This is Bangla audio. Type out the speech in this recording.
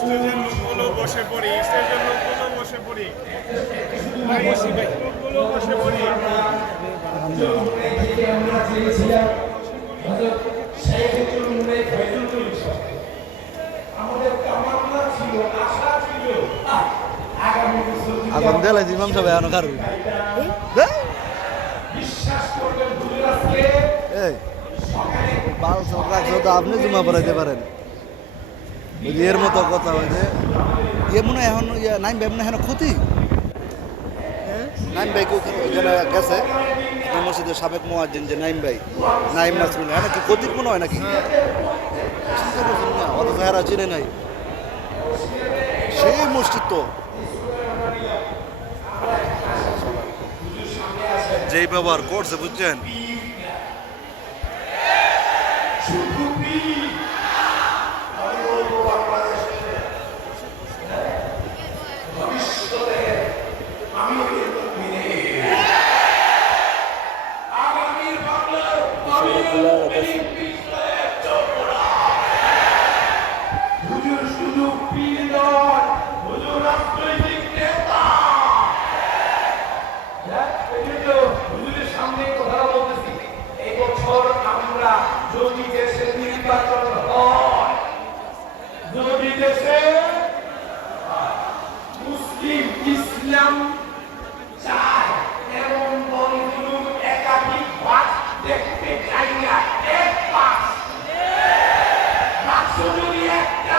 স্টেজের লোকগুলো বসে পড়ি স্টেজের লোকগুলো বসে পড়ি লোকগুলো বসে পড়ি যদি আগাম দেলাই ইমাম সাহেব এখনও কারু এই বাল সব রাখছো তো আপনি জমা পড়াইতে পারেন। এর মতো কথা হয় যে ইয়ে মনে এখন ইয়ে নাইম ভাই মনে হয় এখন ক্ষতি। নাইম ভাই ওখানে গেছে মসজিদের সাবেক মোয়াজ্জিন যে নাইম ভাই নাইম নাসরুল হ্যাঁ নাকি ক্ষতির মনে হয় নাকি? চিন্তা করছেন না অত চেহারা চিনে নাই। সেই মসজিদ তো। যেই ব্যবহার করছে বুঝছেন? শুধু পীর শুধু পীর নয় হুজুর রাজনৈতিক নেতা। হুজুরের সামনে কথা বলতেছি এবছর আমরা যদি দেশে নির্বাচন হয়, যদি দেশে মুসলিম ইসলাম চায়, এমন দলগুলোর একাধিক ভাগ দেখতে চাই না, এক পাশ। বাক্স যদি একটা